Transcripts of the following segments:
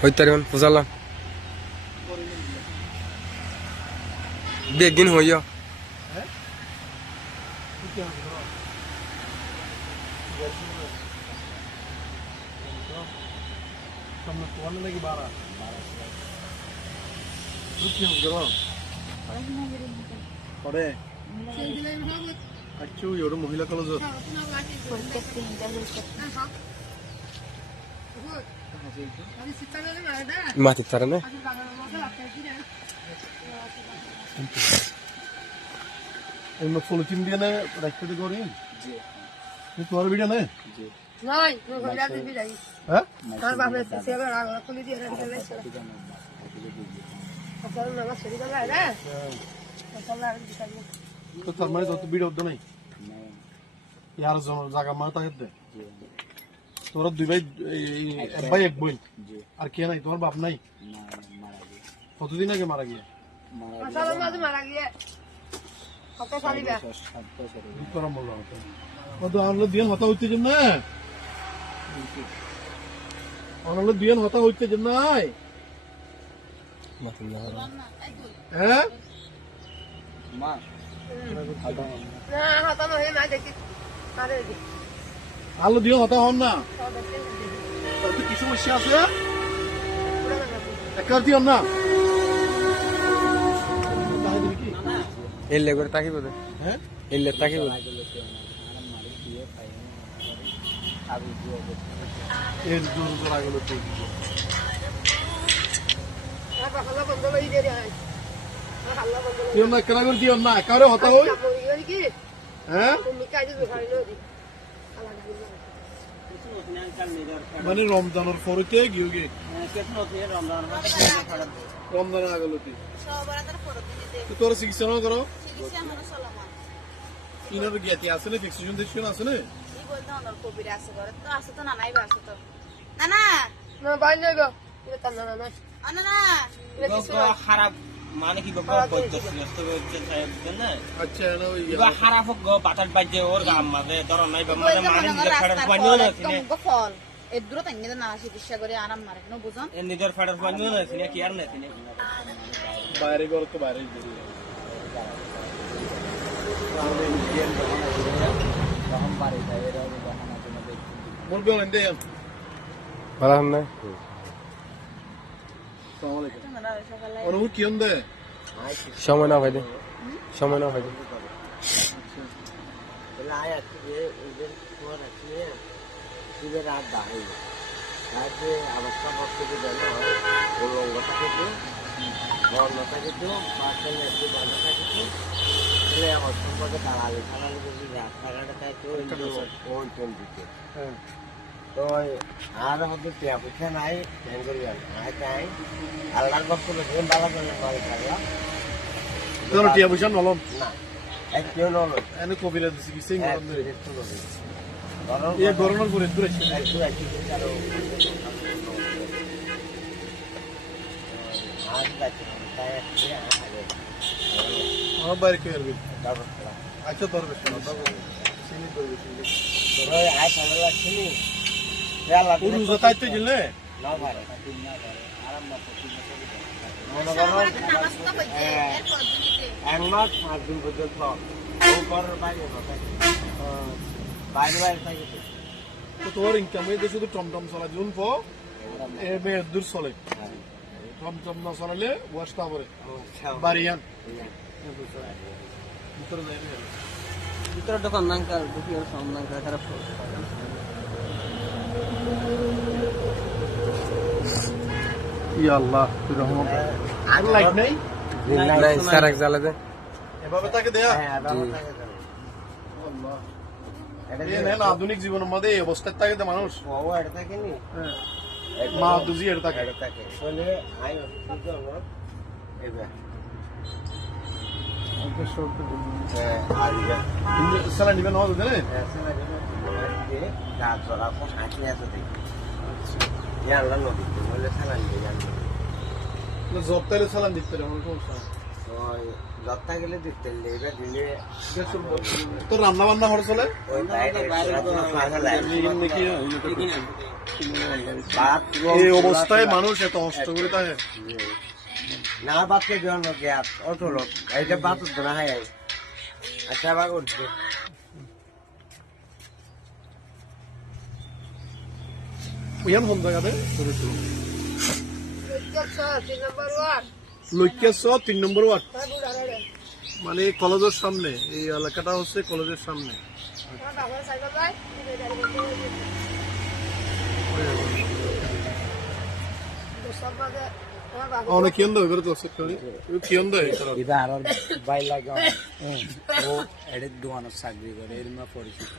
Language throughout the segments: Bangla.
হইতারিমান বুঝালাম বেগিন হইয়া মহিলা কলেজ মাটি তারা না পলিথিন দিয়ে না রাখতে করি তোমার ভিডিও নেই তো তার মানে যত ভিডিও নাই ইয়ার জায়গা মা থাকে তোরা দুই ভাই এক ভাই এক বোন আর কে নাই তোমার বাপ নাই কতদিন আগে মারা গিয়ে দিয়ান হতা হচ্ছে যে না অনালো দিয়ান হতা হচ্ছে যে নাই হ্যাঁ আলো দিও হতা হন না কি সমস্যা আছে একার দিও না এলে করে তাকিব হ্যাঁ এলে তাকিব এর জোর জোর আগলো তো দিও না কেন করে দিও না কারে হতা হই হ্যাঁ মানে রমজানের পরেতে গিয়ে গিয়ে রমজানের আগলতি তোর চিকিৎসা না করো ইনার জ্ঞাতি আছে না ফিক্সেশন দেখছেন আছে না খারাপ মানে কি আচ্ছা খারাপ হোক বাতাস বাজছে ওর গাম মাঝে ধর নাই ফল এর দূর থেকে না চিকিৎসা করে আরাম মারে না বুঝুন নিজের ফাটার পানিও না কি আর নাই বাইরে গর তো বাইরে বলবে এন্ডে ভালো হন না আসসালামু আলাইকুম ওর কি হন্দে সময় না ভাইদে সময় না ভাইদে লাই আছে যে ওদের পর আছে যে রাত দাঁড়াই রাতে অবস্থা পড়তে দেন ও লঙ্গটা কিন্তু বর্ণটা কিন্তু পাঁচটা একটু বর্ণটা কিন্তু এলে আমার সম্পর্কে দাঁড়ালে খানালে যদি রাস্তাঘাটে তাই তো ওই চল দিতে তো আর হয়তো পেঁপা নাই ট্যাং করি আর তাই আল্লাহর ভক্ত লোকের বালা করে মারি থাকলাম তোর টিয়া পয়সা নলম না এক কেউ নল এনে কবিরা দিছি কি সিং গরম ধরে গরম এই গরমের পরে দূরে ছিল একটু কারো আর বাকি তাই আগে আমার বাইরে কে আসবে দাও আচ্ছা তোর বেশ না দাও সিনি করবে সিনি তোর আয় ভালো লাগছে নি আল্লাহ পুরো জতাইতে গেলে না পারে আরাম না মনে করো এক মাস 5 দিন পর্যন্ত ও ঘরের বাইরে বাইরে বাইরে থাকে তো তোর ইনকাম হয়ে শুধু টমটম চলা জুন পো এ বে দূর চলে টমটম না চলালে ওয়াশটা পরে বাড়িয়ান ভিতরে যাই ভিতরে দোকান নাঙ্কাল দুপুর সামনে নাঙ্কাল খারাপ ইয়া আল্লাহ রহমত আর লাইট নাই নাই সারাক জ্বালা দে এভাবে তাকে দেয়া হ্যাঁ আল্লাহ আল্লাহ এই নেন আধুনিক জীবনের মধ্যে এই অবস্থায় থাকে তো মানুষ ও এটা থাকে নি মা দুজি এটা থাকে এটা থাকে বলে আই বুঝছো না এবে ওকে শর্ট আইবা সালা নিবেন হবে না এসে লাগে যা জরা কো হাঁটি আছে দেখি ইয়া আল্লাহ নবী বলে সালাম দিয়ে জানি জব তাইলে সালাম দিতে রে আমার সমস্যা ওই যত্তা গেলে দিতে এবার দিলে তোর রান্না বান্না হর চলে ওই বাইরে এই অবস্থায় মানুষ এত কষ্ট করে থাকে না বাচ্চা দেওয়ার গ্যাপ অত লোক এইটা বাত না হয় আচ্ছা আবার উঠবে ইয়ান কোন জায়গাতে লক্ষ্য 3 নম্বর ওয়ার্ড মানে কলেজের সামনে এই এলাকাটা হচ্ছে কলেজের সামনে অনেক কেন দেয় এবারে তো কেন দেয় এটা আর বাইর লাগে ও এডের দোকানের চাকরি করে এর মা পরিচিত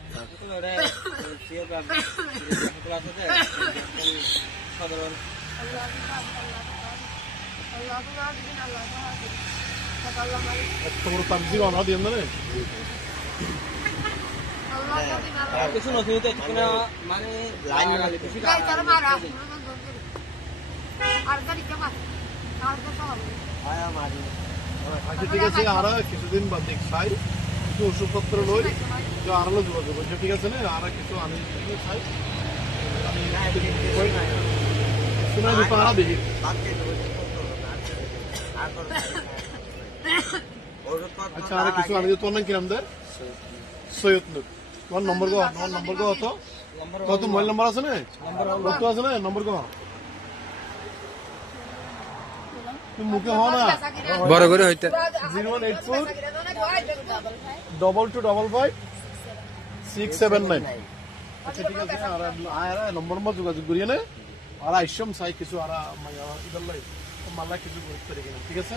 এত বড় তাবজি বানা দিয়ে না কিছু নতুন মানে লাইন আচ্ছা ঠিক আছে আর কিছুদিন বাদ দেখ চাই কিছু ওষুধপত্র লই যে আর হলো যোগাযোগ করছে ঠিক আছে না আর কিছু আমি চাই শোনা দিতে আর দেখি আচ্ছা আর কিছু আমি তোর নাম কিরাম দে সৈয়দ নূর তোমার নম্বর গো কত মোবাইল নম্বর আছে না কত আছে না নম্বর গো তুমি মুখে হও না বড় করে হইতে 0184 2255 679 আচ্ছা ঠিক আছে আর নম্বর মত যোগাযোগ করিয়ে নে আর আইসম চাই কিছু আর ইদার লাই মাল্লা কিছু করতে পারি কিনা ঠিক আছে